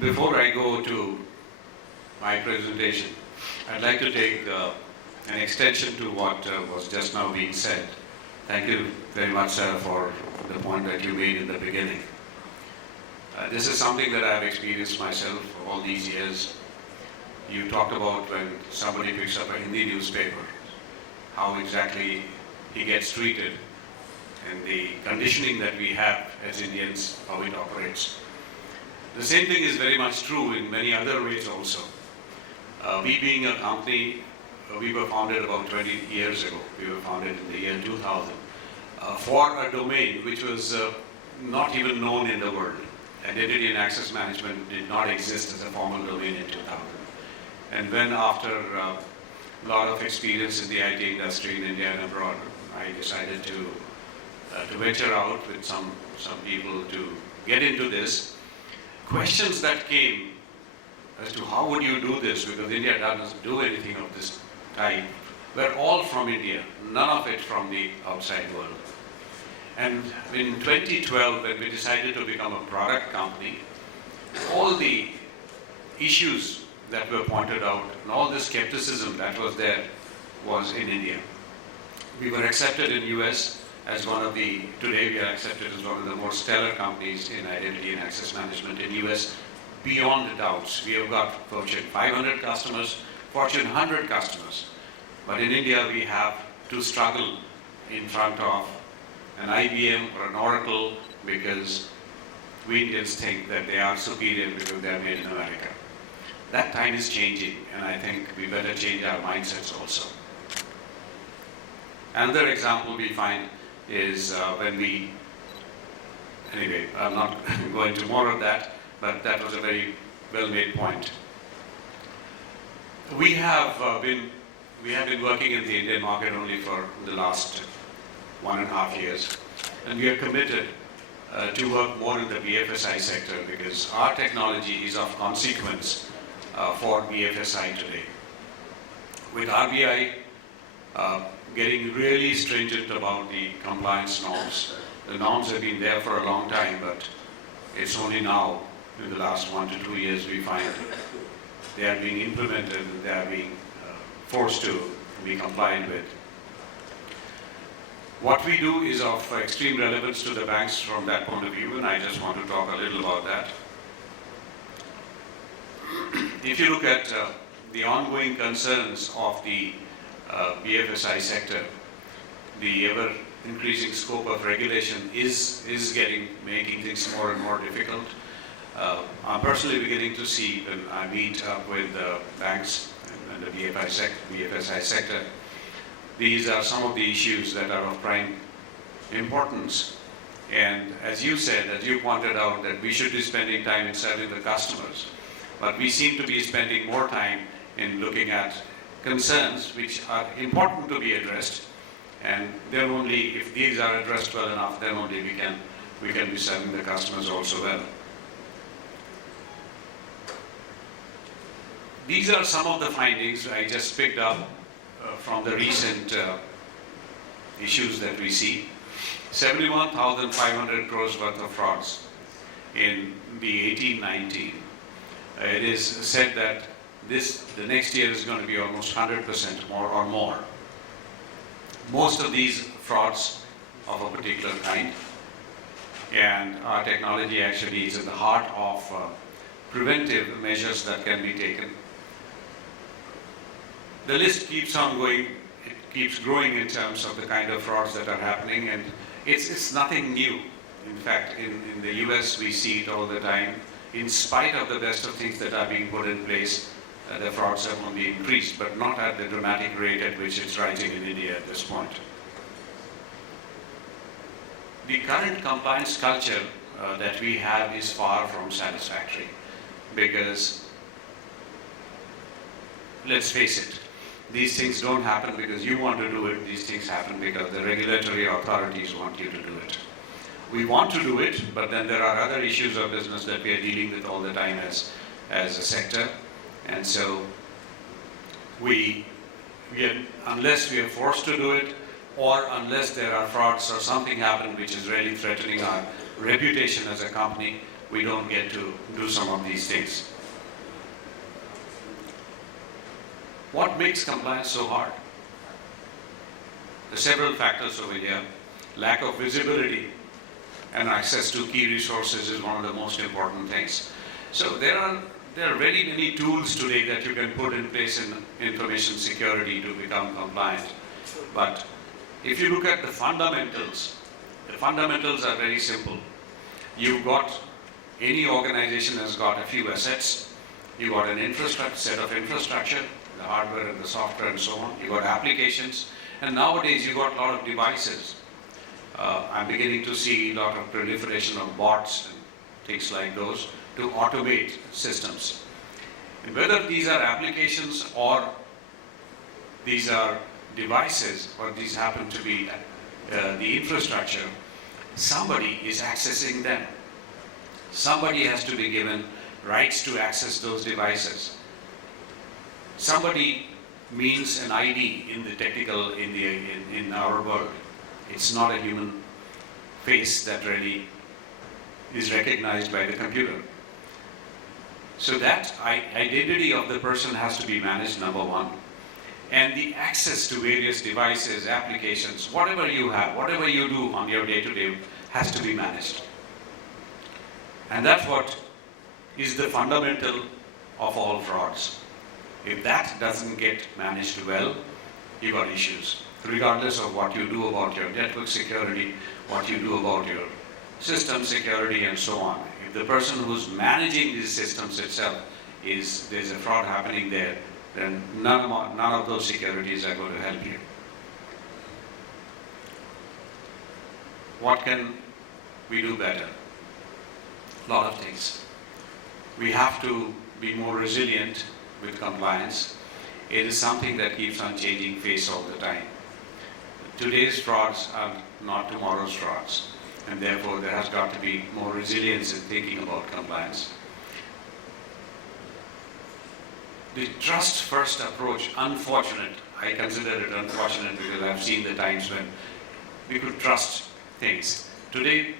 Before I go to my presentation, I'd like to take an extension to what was just now being said. Thank you very much, sir, for the point that you made in the beginning. This is something that I've experienced myself all these years. You talked about when somebody picks up a Hindi newspaper, how exactly he gets treated, and the conditioning that we have as Indians, how it operates. The same thing is very much true in many other ways also. We being a company, we were founded about 20 years ago. We were founded in the year 2000 for a domain which was not even known in the world. Identity and access management did not exist as a formal domain in 2000. And when after a lot of experience in the IT industry in India and abroad, I decided to venture out with some people to get into this. Questions that came as to how would you do this, because India doesn't do anything of this type, were all from India, none of it from the outside world. And in 2012, when we decided to become a product company, all the issues that were pointed out and all the skepticism that was there was in India. We were accepted in US as today we are accepted as one of the more stellar companies in identity and access management in US, beyond doubts. We have got Fortune 500 customers, Fortune 100 customers. But in India, we have to struggle in front of an IBM or an Oracle because we Indians think that they are superior because they are made in America. That time is changing, and I think we better change our mindsets also. Another example we find is anyway, I'm not going to more of that, but that was a very well-made point. We have been working in the Indian market only for the last 1.5 years, and we are committed to work more in the BFSI sector because our technology is of consequence for BFSI today. With RBI getting really stringent about the compliance norms, the norms have been there for a long time, but it's only now, in the last 1 to 2 years, we find they are being implemented and they are being forced to be compliant with. What we do is of extreme relevance to the banks from that point of view, and I just want to talk a little about that. If you look at the ongoing concerns of the BFSI sector, the ever-increasing scope of regulation is making things more and more difficult. I'm personally beginning to see when I meet up with banks and the BFSI sector, these are some of the issues that are of prime importance. And as you said, as you pointed out, that we should be spending time in serving the customers, but we seem to be spending more time in looking at concerns which are important to be addressed, and then only if these are addressed well enough, then only we can be serving the customers also well. These are some of the findings I just picked up from the recent issues that we see. 71,500 crores worth of frauds in the 18-19. It is said that the next year is going to be almost 100% more or more. Most of these frauds of a particular kind, and our technology actually is in the heart of preventive measures that can be taken. The list keeps on going, it keeps growing in terms of the kind of frauds that are happening, and it's nothing new. In fact, in the US we see it all the time. In spite of the best of things that are being put in place, the frauds have only increased, but not at the dramatic rate at which it's rising in India at this point. The current compliance culture that we have is far from satisfactory because, let's face it, these things don't happen because you want to do it, these things happen because the regulatory authorities want you to do it. We want to do it, but then there are other issues of business that we are dealing with all the time as a sector. And so unless we are forced to do it, or unless there are frauds or something happen which is really threatening our reputation as a company, we don't get to do some of these things. What makes compliance so hard? There are several factors over here. Lack of visibility and access to key resources is one of the most important things. So there are very many tools today that you can put in place in information security to become compliant. But if you look at the fundamentals are very simple. You've got, any organization has got a few assets. You've got an set of infrastructure, the hardware and the software and so on. You've got applications. And nowadays you've got a lot of devices. I'm beginning to see a lot of proliferation of bots and things like those to automate systems. And whether these are applications or these are devices or these happen to be the infrastructure, somebody is accessing them. Somebody has to be given rights to access those devices. Somebody means an ID in the technical, in our world. It's not a human face that really is recognized by the computer. So that identity of the person has to be managed, number one. And the access to various devices, applications, whatever you have, whatever you do on your day-to-day has to be managed. And that's what is the fundamental of all frauds. If that doesn't get managed well, you've got issues. Regardless of what you do about your network security, what you do about your system security and so on. If the person who's managing these systems itself there's a fraud happening there, then none of those securities are going to help you. What can we do better? A lot of things. We have to be more resilient with compliance. It is something that keeps on changing face all the time. Today's frauds are not tomorrow's frauds, and therefore there has got to be more resilience in thinking about compliance. The trust-first approach, unfortunate, I consider it unfortunate because I've seen the times when we could trust things. Today,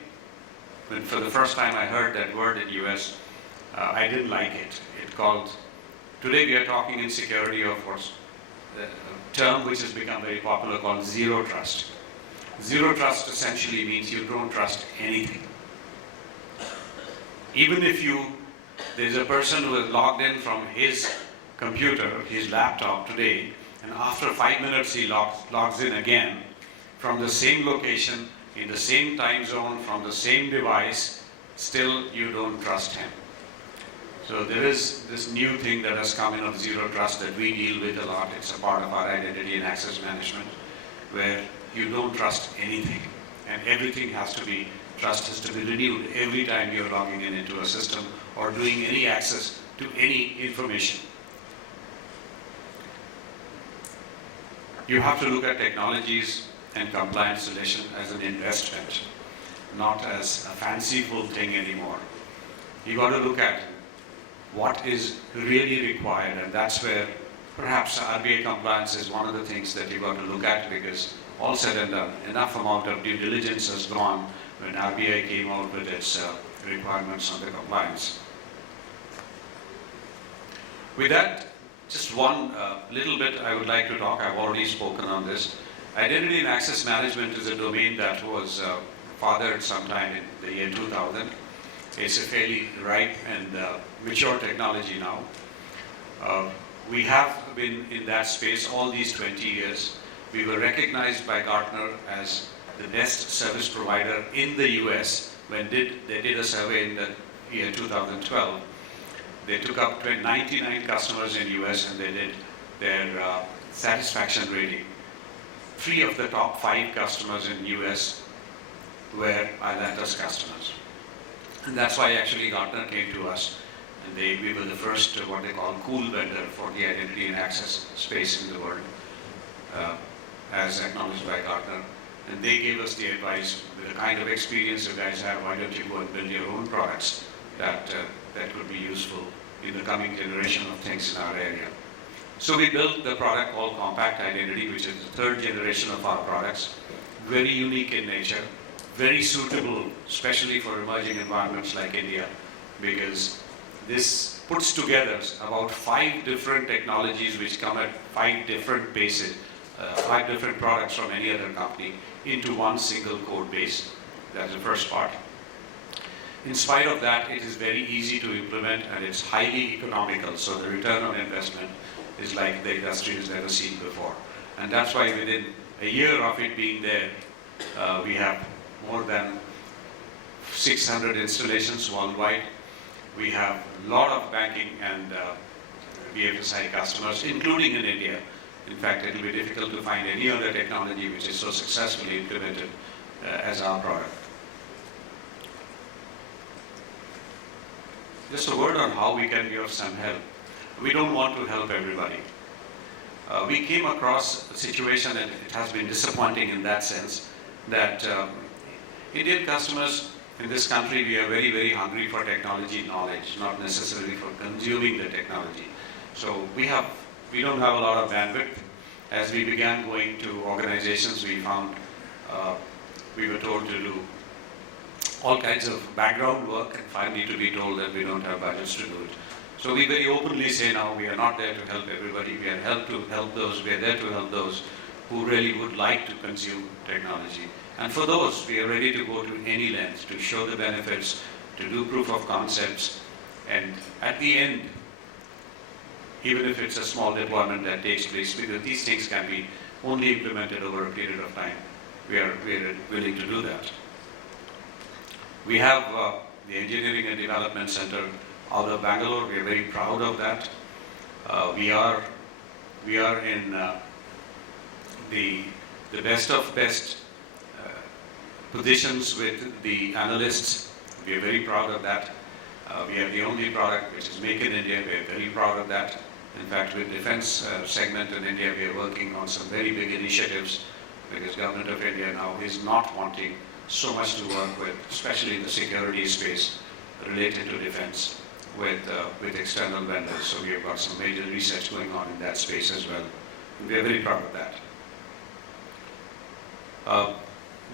when for the first time I heard that word in US, I didn't like it. Today we are talking in security of what's the term which has become very popular called zero trust. Zero trust essentially means you don't trust anything. Even if there's a person who is logged in from his computer, his laptop today, and after 5 minutes he logs in again from the same location, in the same time zone, from the same device, still you don't trust him. So there is this new thing that has come in of zero trust that we deal with a lot. It's a part of our identity and access management, where you don't trust anything, and everything trust has to be renewed every time you're logging in into a system or doing any access to any information. You have to look at technologies and compliance solution as an investment, not as a fanciful thing anymore. You got to look at what is really required, and that's where perhaps RBI compliance is one of the things that you got to look at, because all said and done, enough amount of due diligence has gone when RBI came out with its requirements on the compliance. With that, just one little bit I would like to talk. I've already spoken on this. Identity and access management is a domain that was fathered sometime in the year 2000. It's a fairly ripe and mature technology now. We have been in that space all these 20 years. We were recognized by Gartner as the best service provider in the US when they did a survey in the year 2012. They took up 99 customers in US and they did their satisfaction rating. 3 of the top 5 customers in US were Ilantus customers. And that's why actually Gartner came to us, and we were the first what they call cool vendor for the identity and access space in the world, as acknowledged by Gartner. And they gave us the advice, with the kind of experience you guys have, why don't you go and build your own products that could be useful in the coming generation of things in our area. So we built the product called Compact Identity, which is the 3rd generation of our products, very unique in nature, very suitable, especially for emerging environments like India, because this puts together about 5 different technologies which come at 5 different bases, 5 different products from any other company into one single code base. That's the first part. In spite of that, it is very easy to implement and it's highly economical. So the return on investment is like the industry has never seen before. And that's why within a year of it being there, we have more than 600 installations worldwide. We have a lot of banking and BFSI customers, including in India. In fact, it will be difficult to find any other technology which is so successfully implemented as our product. Just a word on how we can be of some help. We don't want to help everybody. We came across a situation, and it has been disappointing in that sense, that Indian customers in this country, we are very, very hungry for technology knowledge, not necessarily for consuming the technology. So we don't have a lot of bandwidth. As we began going to organizations, we found we were told to do all kinds of background work, and finally to be told that we don't have budgets to do it. So we very openly say now we are not there to help everybody. We are there to help those who really would like to consume technology. And for those, we are ready to go to any length to show the benefits, to do proof of concepts, and at the end, even if it's a small deployment that takes place, because these things can be only implemented over a period of time, we are willing to do that. We have the Engineering and Development Center out of Bangalore. We are very proud of that. We are in the best of best positions with the analysts. We are very proud of that. We are the only product which is made in India. We are very proud of that. In fact, with defense segment in India, we are working on some very big initiatives, because Government of India now is not wanting so much to work with, especially in the security space related to defense, with external vendors. So we have got some major research going on in that space as well. And we are very proud of that.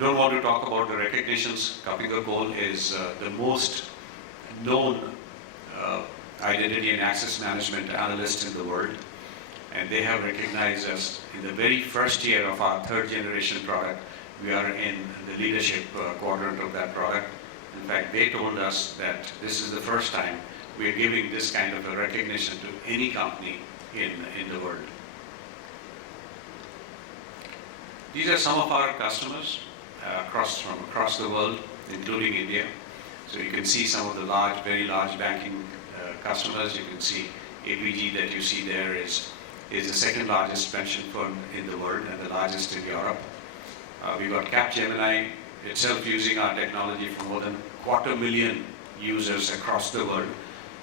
Don't want to talk about the recognitions. KuppingerCole is the most known identity and access management analyst in the world. And they have recognized us in the very first year of our 3rd generation product. We are in the leadership quadrant of that product. In fact, they told us that this is the first time we are giving this kind of a recognition to any company in the world. These are some of our customers from across the world, including India. So you can see some of the very large banking customers. You can see APG that you see there is the 2nd largest pension firm in the world and the largest in Europe. We've got Capgemini itself using our technology for more than 250,000 users across the world.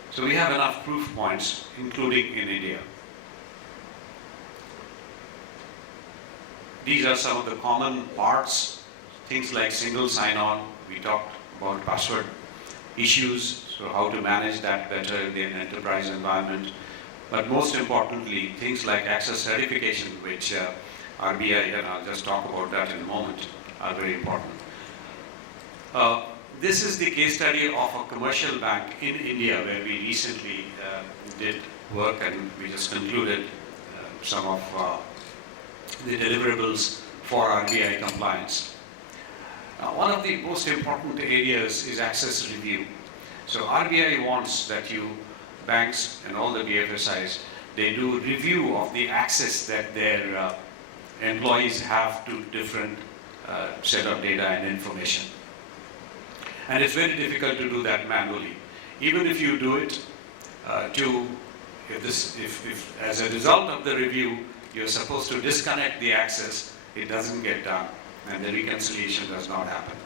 So we have enough proof points, including in India. These are some of the common parts, things like single sign-on. We talked about password issues, so how to manage that better in an enterprise environment. But most importantly, things like access certification, which RBI, and I'll just talk about that in a moment, are very important. This is the case study of a commercial bank in India where we recently did work, and we just concluded some of the deliverables for RBI compliance. One of the most important areas is access review. So RBI wants that banks and all the BFSIs, they do review of the access that their employees have to different set of data and information. And it's very difficult to do that manually. Even if you do it, if as a result of the review, you're supposed to disconnect the access, it doesn't get done, and the reconciliation does not happen.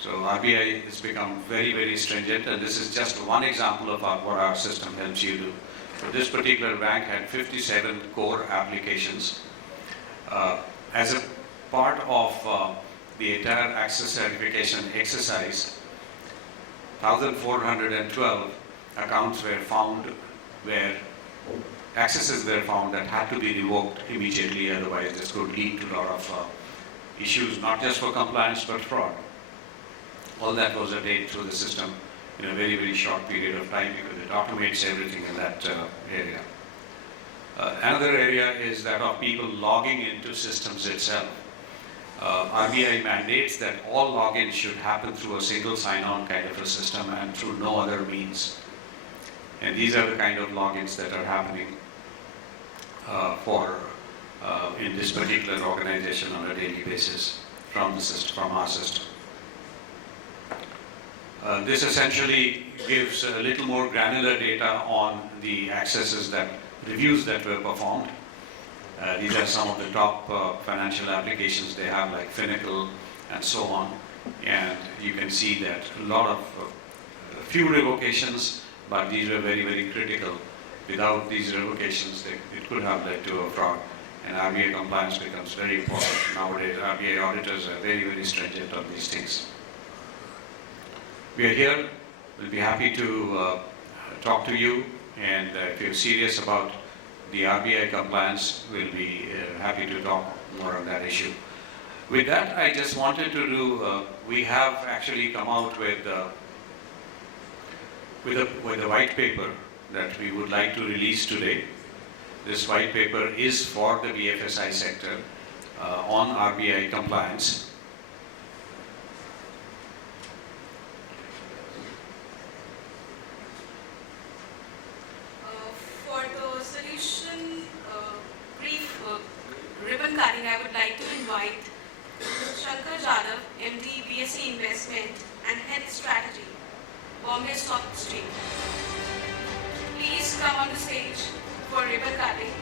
So RBI has become very, very stringent, and this is just one example of what our system helps you do. So this particular bank had 57 core applications. As a part of the entire access certification exercise, 1,412 accounts were found where accesses were found that had to be revoked immediately, otherwise this could lead to a lot of issues, not just for compliance but fraud. All that was obtained through the system, in a very, very short period of time because it automates everything in that area. Another area is that of people logging into systems itself. RBI mandates that all logins should happen through a single sign-on kind of a system and through no other means. And these are the kind of logins that are happening in this particular organization on a daily basis from the system, from our system. This essentially gives a little more granular data on the reviews that were performed. These are some of the top financial applications they have, like Finacle and so on. And you can see that few revocations, but these were very, very critical. Without these revocations, it could have led to a fraud. And RBI compliance becomes very important. Nowadays, RBI auditors are very, very stringent on these things. We are here. We'll be happy to talk to you. And if you're serious about the RBI compliance, we'll be happy to talk more on that issue. With that, I just wanted to do, we have actually come out with a white paper that we would like to release today. This white paper is for the BFSI sector on RBI compliance. For the solution brief ribbon cutting, I would like to invite Shankar Jadhav, MD, BSc Investment and Head Strategy, Bombay Stock Exchange. Please come on the stage for ribbon cutting.